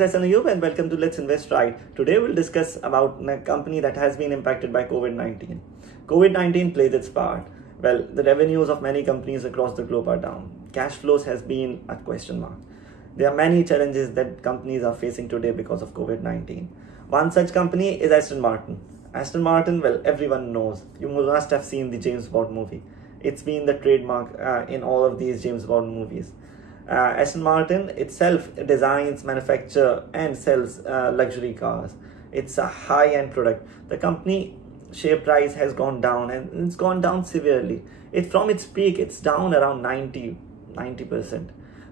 is Aston Martin and welcome to Let's Invest Right. Today we'll discuss about a company that has been impacted by COVID-19. COVID-19 plays its part. Well, the revenues of many companies across the globe are down. Cash flows has been a question mark. There are many challenges that companies are facing today because of COVID-19. One such company is Aston Martin. Aston Martin, well, everyone knows. You must have seen the James Bond movie. It's been the trademark in all of these James Bond movies. Aston Martin itself designs, manufactures and sells luxury cars. It's a high-end product. The company share price has gone down, and it's gone down severely. From its peak, it's down around 90%.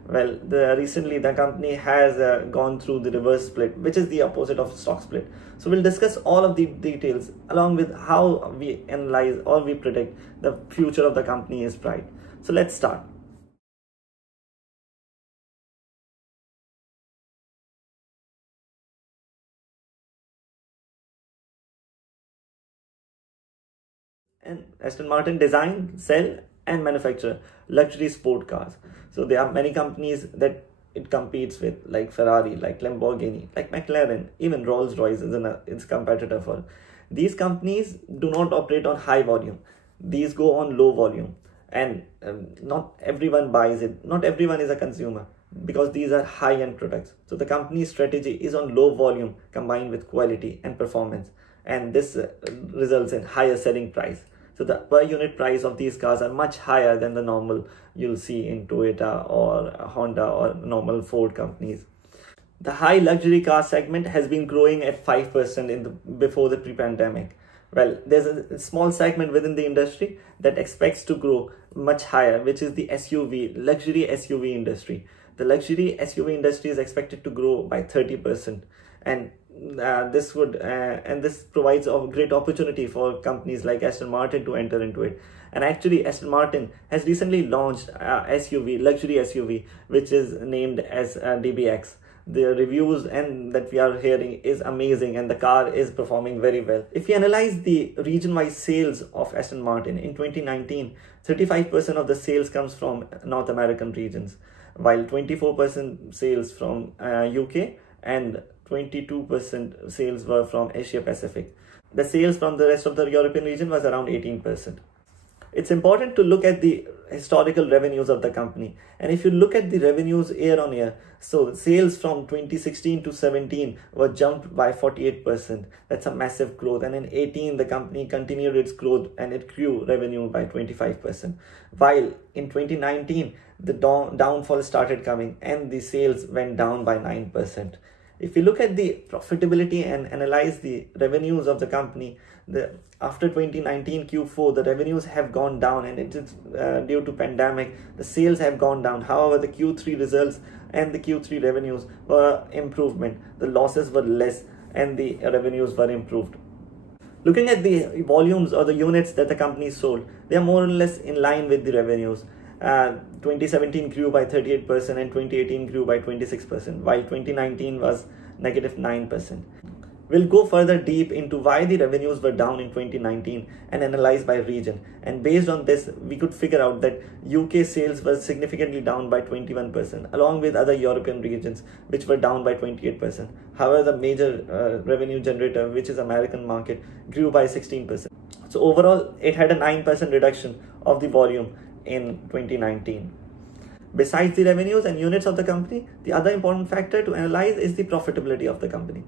Well, recently the company has gone through the reverse split, which is the opposite of stock split. So we'll discuss all of the details along with how we analyze or we predict the future of the company is bright. So let's start. And Aston Martin design, sell and manufacture luxury sport cars. So there are many companies that it competes with, like Ferrari, like Lamborghini, like McLaren, even Rolls-Royce is its competitor for. These companies do not operate on high volume. These go on low volume, and not everyone buys it. Not everyone is a consumer because these are high-end products. So the company's strategy is on low volume combined with quality and performance, and this results in higher selling price. So the per unit price of these cars are much higher than the normal you'll see in Toyota or Honda or normal Ford companies. The high luxury car segment has been growing at 5% before the pre-pandemic. Well, there's a small segment within the industry that expects to grow much higher, which is the luxury SUV industry. The luxury SUV industry is expected to grow by 30%, and this provides a great opportunity for companies like Aston Martin to enter into it. And actually, Aston Martin has recently launched luxury SUV, which is named as DBX. The reviews and that we are hearing is amazing, and the car is performing very well. If we analyze the region-wise sales of Aston Martin in 2019, 35% of the sales comes from North American regions, while 24% sales from UK and 22% sales were from Asia Pacific. The sales from the rest of the European region was around 18%. It's important to look at the historical revenues of the company. And if you look at the revenues year on year, so sales from 2016 to 17 were jumped by 48%. That's a massive growth. And in 18, the company continued its growth and it grew revenue by 25%. While in 2019, the downfall started coming and the sales went down by 9%. If you look at the profitability and analyze the revenues of the company, after 2019 Q4, the revenues have gone down, and it is due to pandemic. The sales have gone down. However, the Q3 results and the Q3 revenues were improvement. The losses were less and the revenues were improved. Looking at the volumes or the units that the company sold, they are more or less in line with the revenues. 2017 grew by 38% and 2018 grew by 26%, while 2019 was negative 9%. We'll go further deep into why the revenues were down in 2019 and analyze by region. And based on this, we could figure out that UK sales were significantly down by 21%, along with other European regions, which were down by 28%. However, the major revenue generator, which is American market, grew by 16%. So overall, it had a 9% reduction of the volume in 2019. Besides the revenues and units of the company, the other important factor to analyze is the profitability of the company.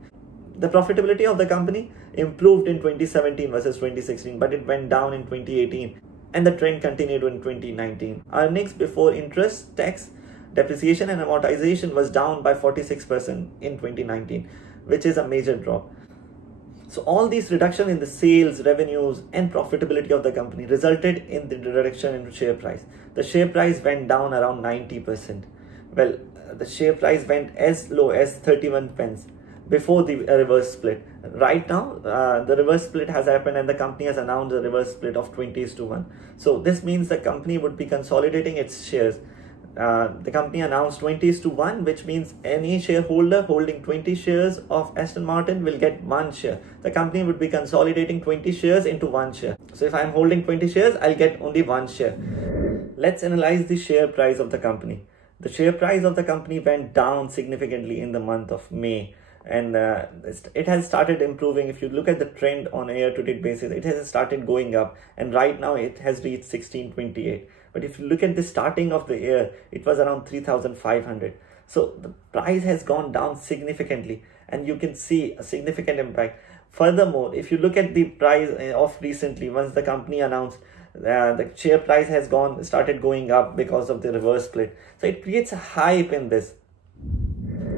The profitability of the company improved in 2017 versus 2016, but it went down in 2018, and the trend continued in 2019. Earnings before interest, tax, depreciation and amortization was down by 46% in 2019, which is a major drop. So all these reduction in the sales, revenues and profitability of the company resulted in the reduction in share price. The share price went down around 90%. Well, the share price went as low as 31 pence before the reverse split. Right now, the reverse split has happened and the company has announced a reverse split of 20:1. So this means the company would be consolidating its shares. The company announced 20:1, which means any shareholder holding 20 shares of Aston Martin will get 1 share. The company would be consolidating 20 shares into 1 share. So if I'm holding 20 shares, I'll get only 1 share. Let's analyze the share price of the company. The share price of the company went down significantly in the month of May, and it has started improving. If you look at the trend on a year-to-date basis, it has started going up, and right now it has reached 1628. But if you look at the starting of the year, it was around 3500. So the price has gone down significantly, and you can see a significant impact. Furthermore, if you look at the price of recently, once the company announced, the share price has started going up because of the reverse split. So it creates a hype in this.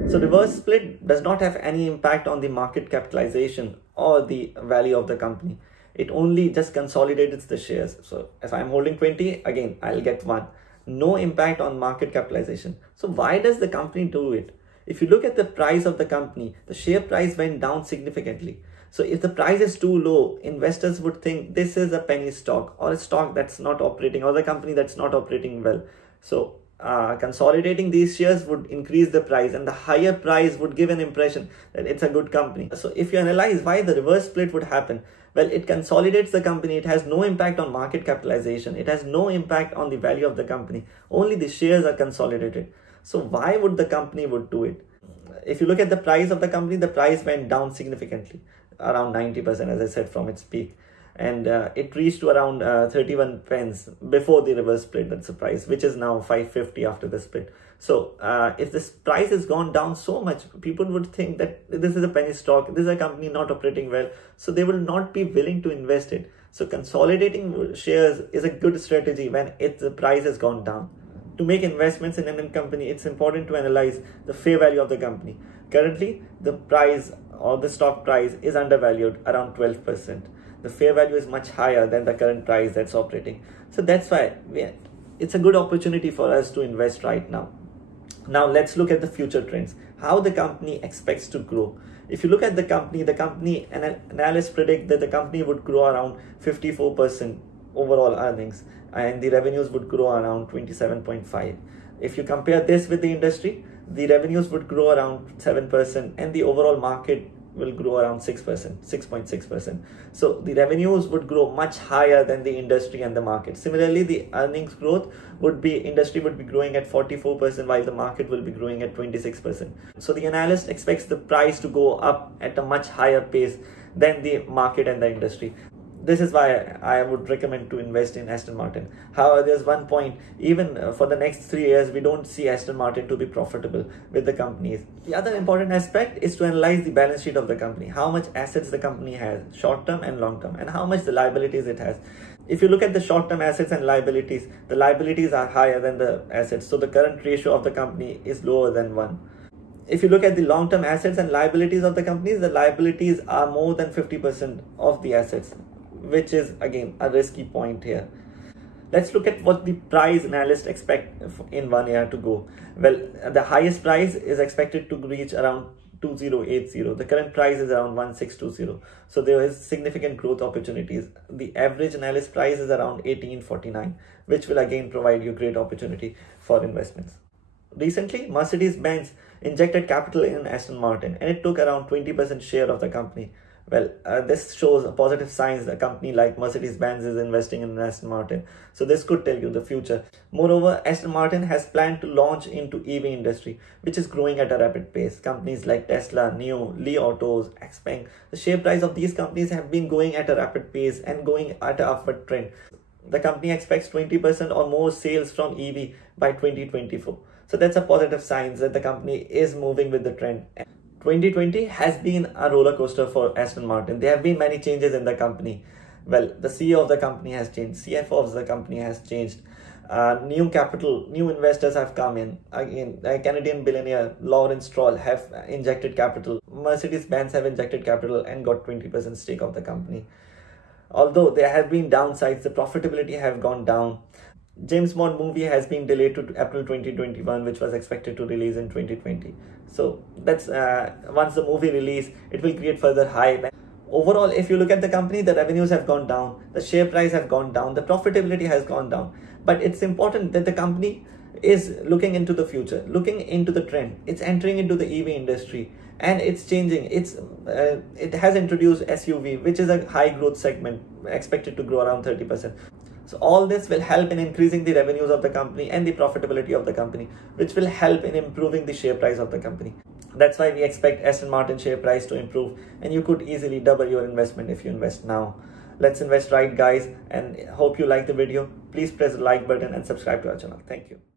So reverse split does not have any impact on the market capitalization or the value of the company. It only just consolidates the shares. So if I'm holding 20, again, I'll get 1. No impact on market capitalization. So why does the company do it? If you look at the price of the company, the share price went down significantly. So if the price is too low, investors would think this is a penny stock, or a stock that's not operating, or the company that's not operating well. So consolidating these shares would increase the price, and the higher price would give an impression that it's a good company. So if you analyze why the reverse split would happen, well, it consolidates the company. It has no impact on market capitalization. It has no impact on the value of the company. Only the shares are consolidated. So why would the company would do it? If you look at the price of the company, the price went down significantly, around 90%, as I said, from its peak. And it reached to around 31 pence before the reverse split. That's the price, which is now 550 after the split. So if this price has gone down so much, people would think that this is a penny stock, this is a company not operating well, so they will not be willing to invest it. So consolidating shares is a good strategy when the price has gone down. To make investments in an company, it's important to analyze the fair value of the company. Currently, the price or the stock price is undervalued around 12%. The fair value is much higher than the current price that's operating. So that's why it's a good opportunity for us to invest right now. Now let's look at the future trends, how the company expects to grow. If you look at the company analysts predict that the company would grow around 54% overall earnings, and the revenues would grow around 27.5. If you compare this with the industry, the revenues would grow around 7%, and the overall market will grow around 6.6%. So the revenues would grow much higher than the industry and the market. Similarly, the earnings growth industry would be growing at 44%, while the market will be growing at 26%. So the analyst expects the price to go up at a much higher pace than the market and the industry. This is why I would recommend to invest in Aston Martin. However, there's one point, even for the next 3 years, we don't see Aston Martin to be profitable with the companies. The other important aspect is to analyze the balance sheet of the company, how much assets the company has, short-term and long-term, and how much the liabilities it has. If you look at the short-term assets and liabilities, the liabilities are higher than the assets, so the current ratio of the company is lower than 1. If you look at the long-term assets and liabilities of the companies, the liabilities are more than 50% of the assets, which is again a risky point here. Let's look at what the price analysts expect in 1 year to go. Well, the highest price is expected to reach around 2080. The current price is around 1620. So there is significant growth opportunities. The average analyst price is around 1849, which will again provide you great opportunity for investments. Recently, Mercedes-Benz injected capital in Aston Martin, and it took around 20% share of the company. Well, this shows a positive signs a company like Mercedes-Benz is investing in Aston Martin. So this could tell you the future. Moreover, Aston Martin has planned to launch into EV industry, which is growing at a rapid pace. Companies like Tesla, NIO, Li Autos, Xpeng, the share price of these companies have been going at a rapid pace and going at an upward trend. The company expects 20% or more sales from EV by 2024. So that's a positive sign that the company is moving with the trend. 2020 has been a roller coaster for Aston Martin. There have been many changes in the company. Well, the CEO of the company has changed. CFO of the company has changed. New capital, new investors have come in. Again, Canadian billionaire Lawrence Stroll have injected capital. Mercedes-Benz have injected capital and got 20% stake of the company. Although there have been downsides, the profitability have gone down. James Bond movie has been delayed to April 2021, which was expected to release in 2020. So that's once the movie release, it will create further hype. Overall, if you look at the company, the revenues have gone down, the share price have gone down, the profitability has gone down. But it's important that the company is looking into the future, looking into the trend. It's entering into the EV industry and it's changing. It has introduced SUV, which is a high growth segment, expected to grow around 30%. So all this will help in increasing the revenues of the company and the profitability of the company, which will help in improving the share price of the company. That's why we expect Aston Martin share price to improve, and you could easily double your investment if you invest now. Let's invest right, guys, and hope you like the video. Please press the like button and subscribe to our channel. Thank you.